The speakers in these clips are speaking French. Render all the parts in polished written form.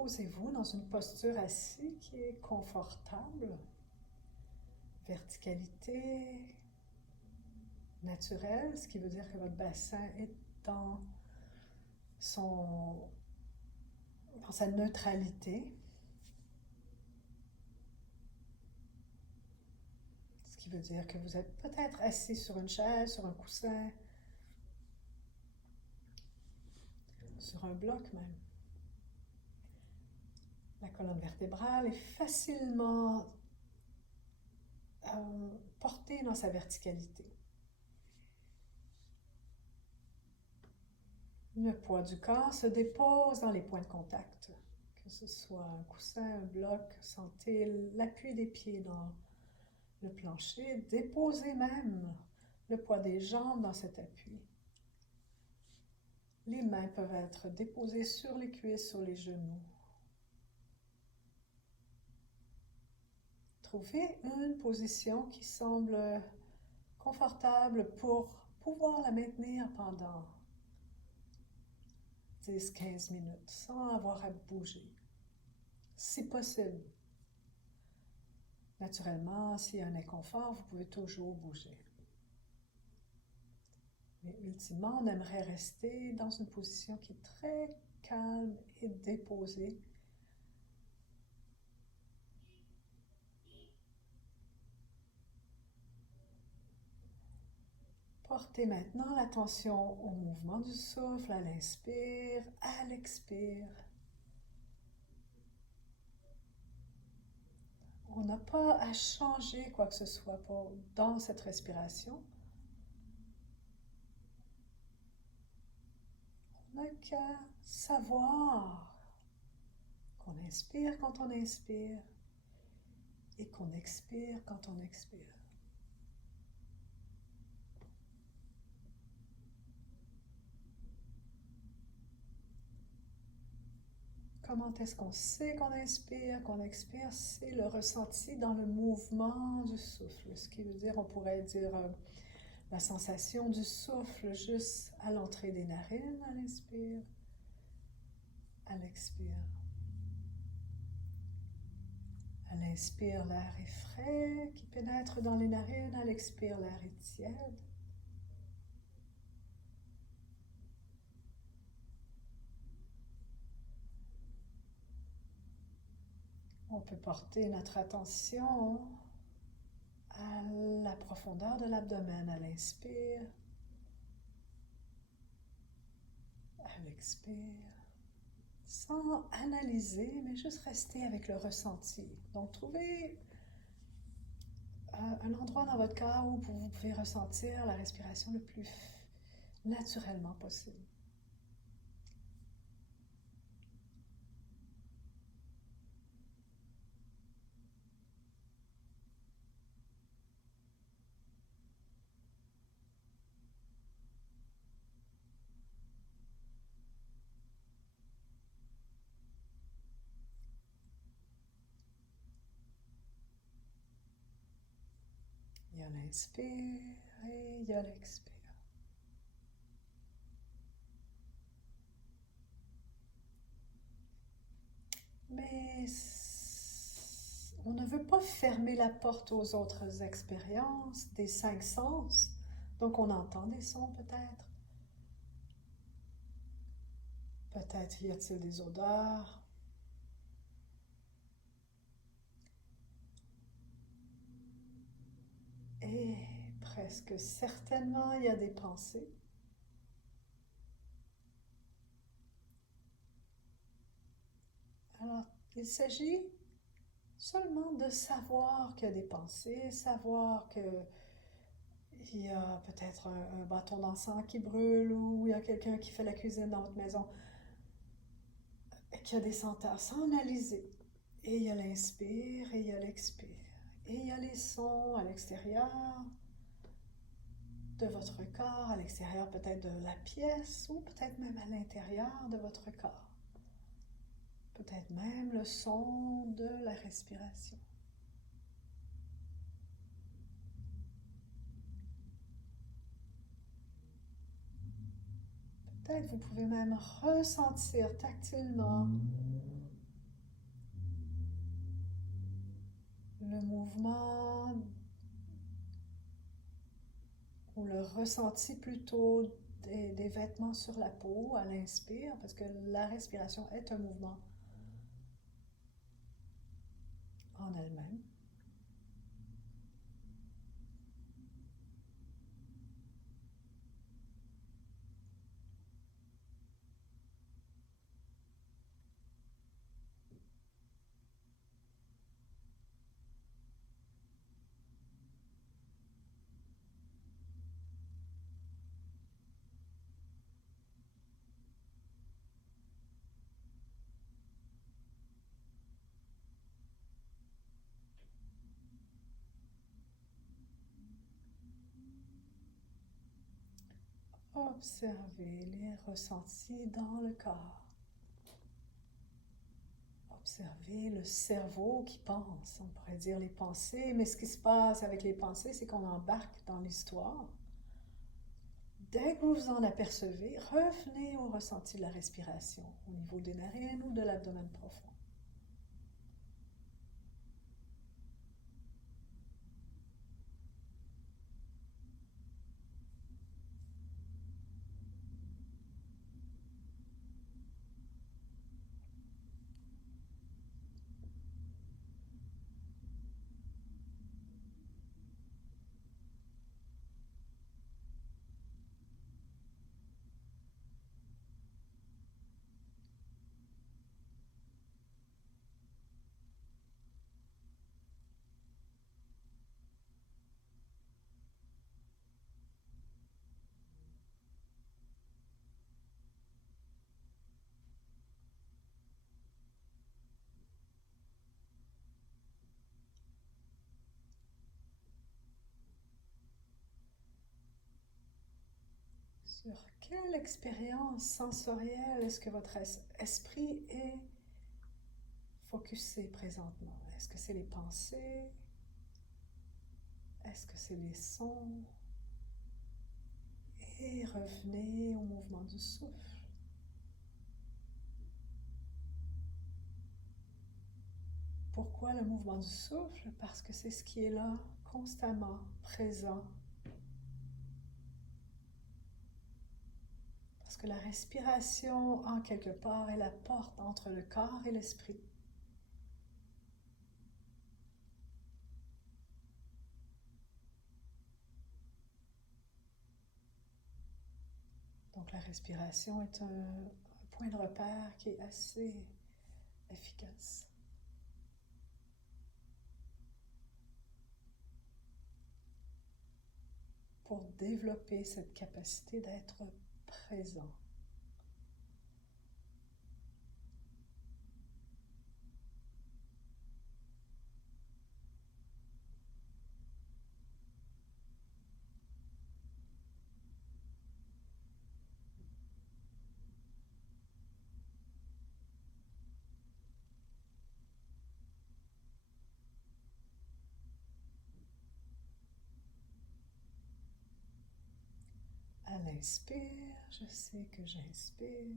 Posez-vous dans une posture assise qui est confortable. Verticalité naturelle, ce qui veut dire que votre bassin est dans sa neutralité. Ce qui veut dire que vous êtes peut-être assis sur une chaise, sur un coussin, sur un bloc même. La colonne vertébrale est facilement portée dans sa verticalité. Le poids du corps se dépose dans les points de contact, que ce soit un coussin, un bloc. Sentez l'appui des pieds dans le plancher. Déposez même le poids des jambes dans cet appui. Les mains peuvent être déposées sur les cuisses, sur les genoux. Trouvez une position qui semble confortable pour pouvoir la maintenir pendant 10-15 minutes sans avoir à bouger, si possible. Naturellement, s'il y a un inconfort, vous pouvez toujours bouger. Mais ultimement, on aimerait rester dans une position qui est très calme et déposée. Portez maintenant l'attention au mouvement du souffle à l'inspire, à l'expire. On n'a pas à changer quoi que ce soit dans cette respiration. On n'a qu'à savoir qu'on inspire quand on inspire et qu'on expire quand on expire. Comment est-ce qu'on sait qu'on inspire, qu'on expire? C'est le ressenti dans le mouvement du souffle. Ce qui veut dire, on pourrait dire la sensation du souffle juste à l'entrée des narines, à l'inspire, à l'expire. À l'inspire, l'air est frais qui pénètre dans les narines. À l'expire, l'air est tiède. On peut porter notre attention à la profondeur de l'abdomen à l'inspire, à l'expire, sans analyser, mais juste rester avec le ressenti. Donc, trouvez un endroit dans votre corps où vous pouvez ressentir la respiration le plus naturellement possible. Il y a l'inspire et il y a l'expire. Mais on ne veut pas fermer la porte aux autres expériences des 5 sens. Donc on entend des sons peut-être. Peut-être y a-t-il des odeurs. Et presque certainement, il y a des pensées. Alors, il s'agit seulement de savoir qu'il y a des pensées, savoir qu'il y a peut-être un bâton d'encens qui brûle ou il y a quelqu'un qui fait la cuisine dans votre maison, qu'il y a des senteurs sans analyser. Et il y a l'inspire et il y a l'expire. Et il y a les sons à l'extérieur de votre corps, à l'extérieur peut-être de la pièce ou peut-être même à l'intérieur de votre corps. Peut-être même le son de la respiration. Peut-être vous pouvez même ressentir tactilement le mouvement ou le ressenti plutôt des vêtements sur la peau à l'inspire, parce que la respiration est un mouvement en elle-même. Observez les ressentis dans le corps. Observez le cerveau qui pense, on pourrait dire les pensées, mais ce qui se passe avec les pensées, c'est qu'on embarque dans l'histoire. Dès que vous vous en apercevez, revenez au ressenti de la respiration, au niveau des narines ou de l'abdomen profond. Sur quelle expérience sensorielle est-ce que votre esprit est focusé présentement? Est-ce que c'est les pensées? Est-ce que c'est les sons? Et revenez au mouvement du souffle. Pourquoi le mouvement du souffle? Parce que c'est ce qui est là, constamment présent. Parce que la respiration, en quelque part, est la porte entre le corps et l'esprit. Donc la respiration est un point de repère qui est assez efficace pour développer cette capacité d'être présent. À l'inspire, je sais que j'inspire.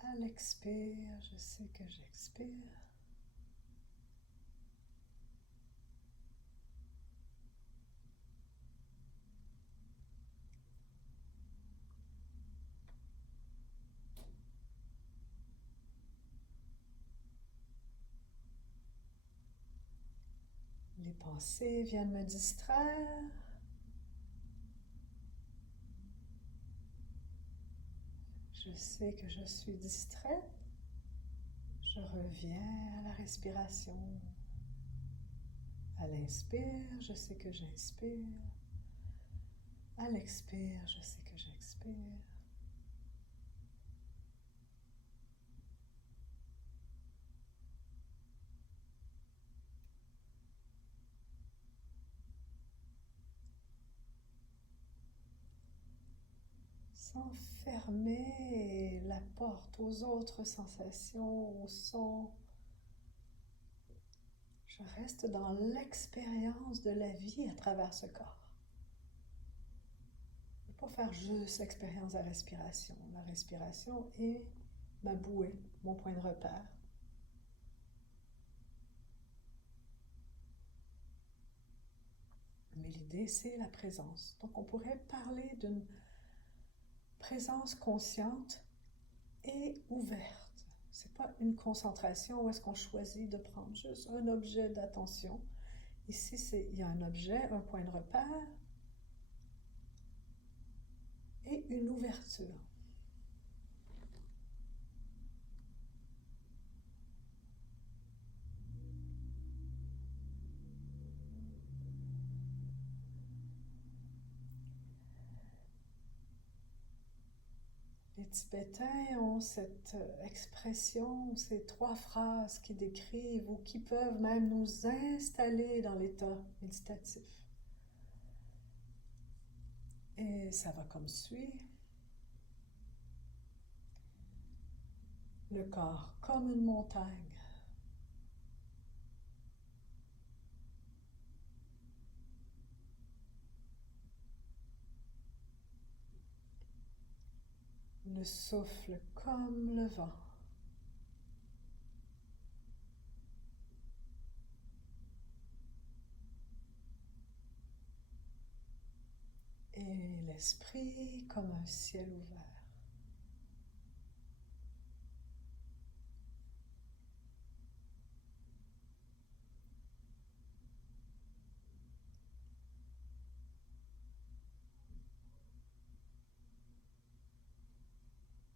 À l'expire, je sais que j'expire. Les pensées viennent me distraire. Je sais que je suis distraite. Je reviens à la respiration. À l'inspire, je sais que j'inspire. À l'expire, je sais que j'expire. Sans fermer la porte aux autres sensations, aux sons. Je reste dans l'expérience de la vie à travers ce corps. Je ne vais pas faire juste l'expérience de la respiration. La respiration est ma bouée, mon point de repère. mais l'idée, c'est la présence. Donc, on pourrait parler d'une présence consciente et ouverte. C'est pas une concentration où est-ce qu'on choisit de prendre juste un objet d'attention. Ici, il y a un objet, un point de repère et une ouverture. Les Tibétains ont cette expression, ces 3 phrases qui décrivent ou qui peuvent même nous installer dans l'état méditatif. Et ça va comme suit. Le corps comme une montagne. Le souffle comme le vent. Et l'esprit comme un ciel ouvert.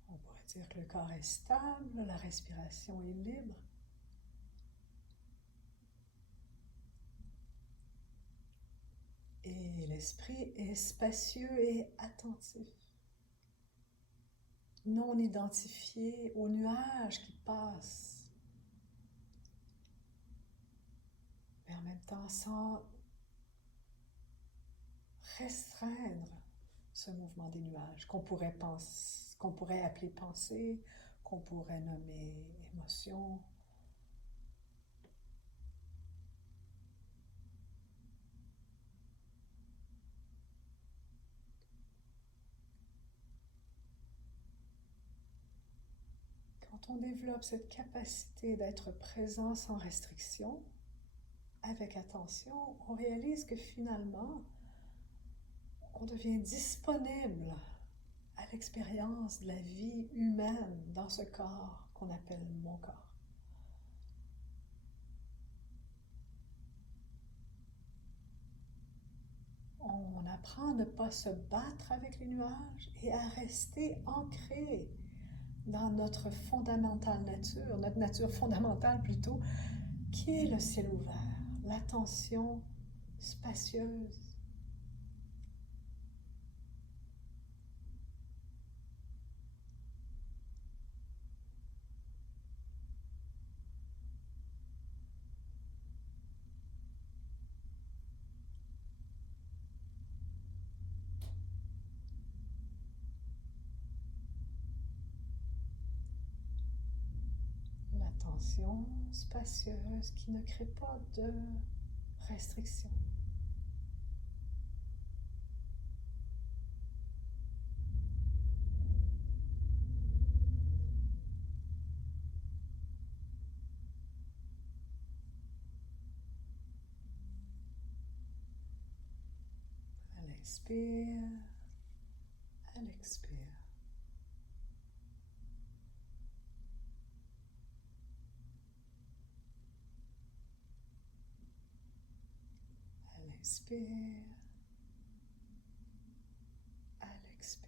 On pourrait dire que le corps est stable, la respiration est libre. Et l'esprit est spacieux et attentif. Non identifié aux nuages qui passent. Mais en même temps sans restreindre ce mouvement des nuages qu'on pourrait appeler pensée, qu'on pourrait nommer émotion. Quand on développe cette capacité d'être présent sans restriction, avec attention, on réalise que finalement, on devient disponible à l'expérience de la vie humaine dans ce corps qu'on appelle mon corps. On apprend à ne pas se battre avec les nuages et à rester ancré dans notre nature fondamentale plutôt, qui est le ciel ouvert, l'attention spacieuse. L'attention spacieuse qui ne crée pas de restrictions. À l'inspire, à l'expire. À l'inspire, à l'expire.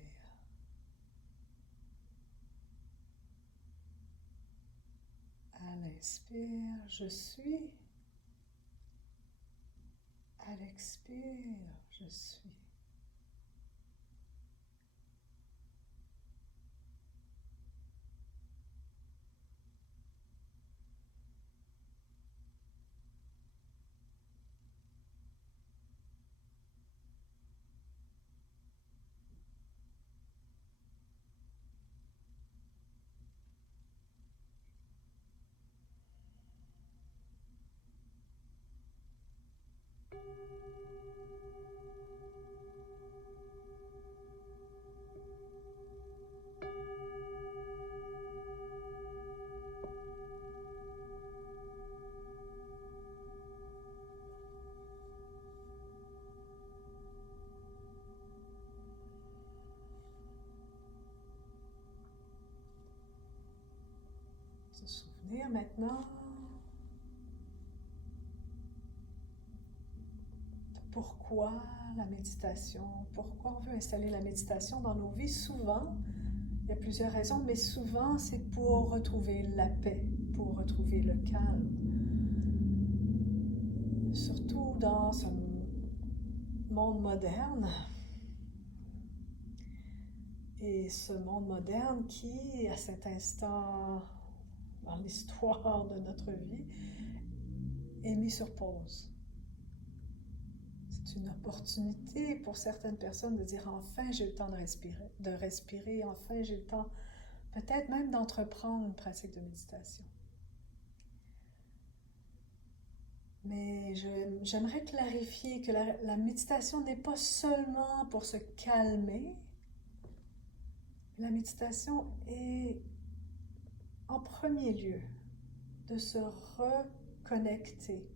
À l'inspire, je suis. À l'expire, je suis. Lire maintenant pourquoi la méditation, pourquoi on veut installer la méditation dans nos vies. Souvent, il y a plusieurs raisons, mais souvent c'est pour retrouver la paix, pour retrouver le calme. Surtout dans ce monde moderne. Et ce monde moderne qui, à cet instant dans l'histoire de notre vie, est mis sur pause. C'est une opportunité pour certaines personnes de dire enfin j'ai le temps de respirer, enfin j'ai le temps peut-être même d'entreprendre une pratique de méditation. Mais j'aimerais clarifier que la méditation n'est pas seulement pour se calmer. La méditation est en premier lieu de se reconnecter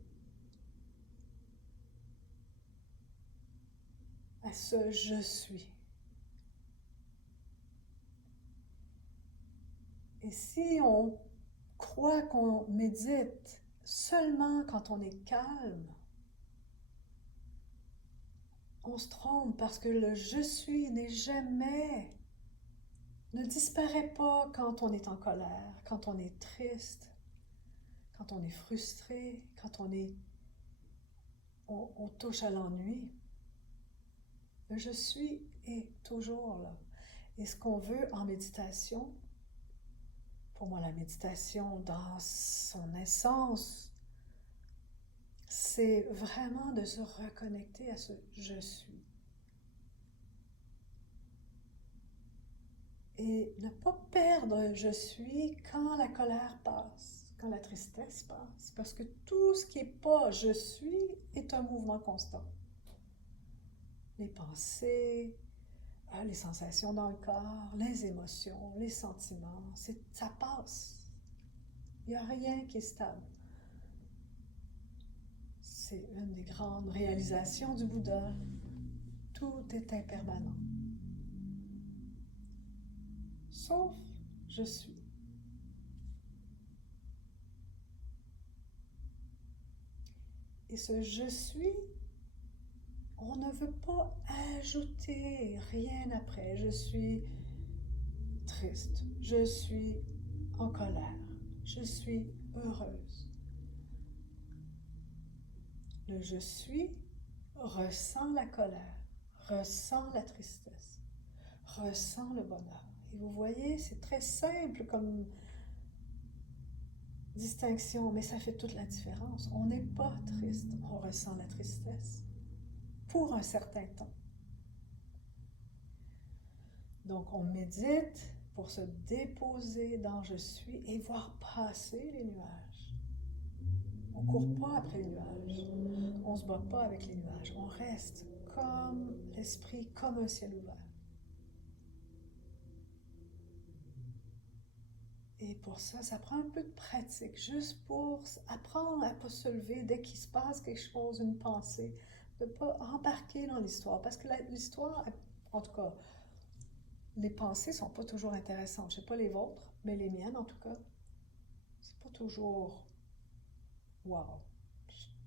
à ce je suis. Et si on croit qu'on médite seulement quand on est calme, on se trompe parce que le je suis ne disparaît pas quand on est en colère, quand on est triste, quand on est frustré, quand on touche à l'ennui. Le je suis est toujours là. Et ce qu'on veut en méditation, pour moi la méditation dans son essence, c'est vraiment de se reconnecter à ce je suis. Et ne pas perdre je suis quand la colère passe, quand la tristesse passe, parce que tout ce qui n'est pas je suis est un mouvement constant. Les pensées, les sensations dans le corps, les émotions, les sentiments, ça passe. Il n'y a rien qui est stable. C'est une des grandes réalisations du Bouddha. Tout est impermanent. Sauf je suis. Et ce je suis, on ne veut pas ajouter rien après. Je suis triste, je suis en colère, je suis heureuse. Le je suis ressent la colère, ressent la tristesse, ressent le bonheur. Et vous voyez, c'est très simple comme distinction, mais ça fait toute la différence. On n'est pas triste, on ressent la tristesse pour un certain temps. Donc on médite pour se déposer dans je suis et voir passer les nuages. On ne court pas après les nuages, on ne se bat pas avec les nuages, on reste comme l'esprit, comme un ciel ouvert. Et pour ça, ça prend un peu de pratique, juste pour apprendre à ne pas se lever dès qu'il se passe quelque chose, une pensée, de ne pas embarquer dans l'histoire. Parce que l'histoire, en tout cas, les pensées ne sont pas toujours intéressantes. Je ne sais pas les vôtres, mais les miennes en tout cas, c'est pas toujours wow.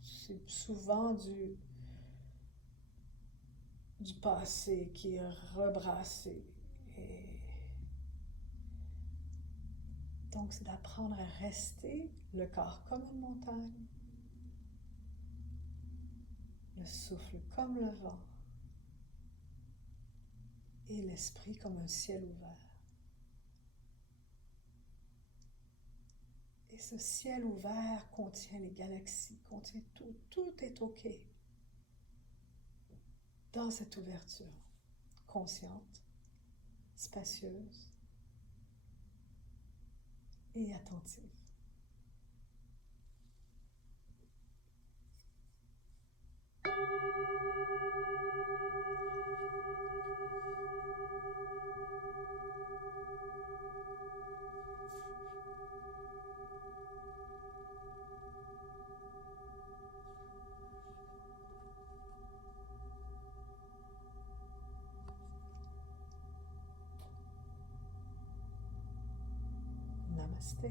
C'est souvent du passé qui est rebrassé. Et donc, c'est d'apprendre à rester le corps comme une montagne, le souffle comme le vent et l'esprit comme un ciel ouvert. Et ce ciel ouvert contient les galaxies, contient tout, tout est OK dans cette ouverture consciente, spacieuse et attentive. Namaste.